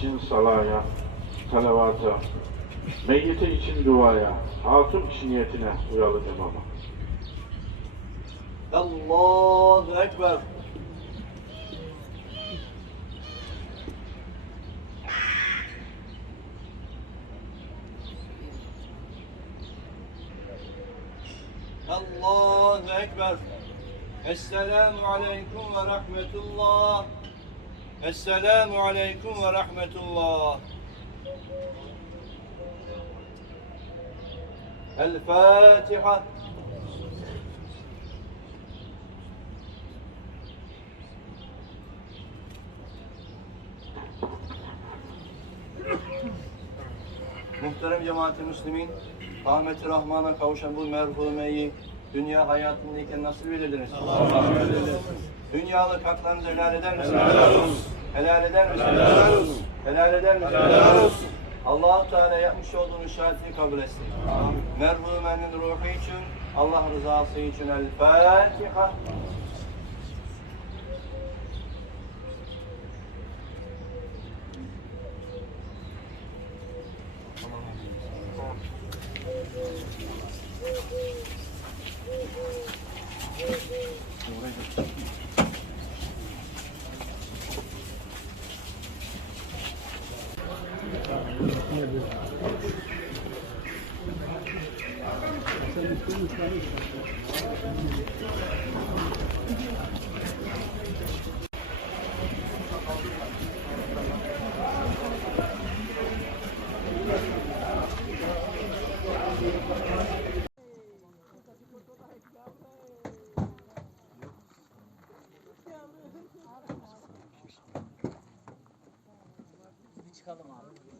için salaya, salavata, meyyite için duaya, hatun için niyetine uyalı demama. Allahu Ekber. Allahu Ekber. Esselamu Aleyküm ve Rahmetullah. Esselamu Aleyküm ve Rahmetullah. El Fatiha. Muhterem cemaat-i müslimin, Ahmet-i Rahman'a kavuşan bu merhumeyi dünya hayatındayken nasıl bilirdiniz? Allah Dünyalık haklarınızı helal eder misiniz? Helal olsun. Helal eder misiniz? Helal olsun. Helal eder misiniz? Helal olsun. Allah-u Teala yapmış olduğunuz şahitliği kabul etsin. Merhumenin ruhu için, Allah rızası için El Fatiha. çıkalım abi.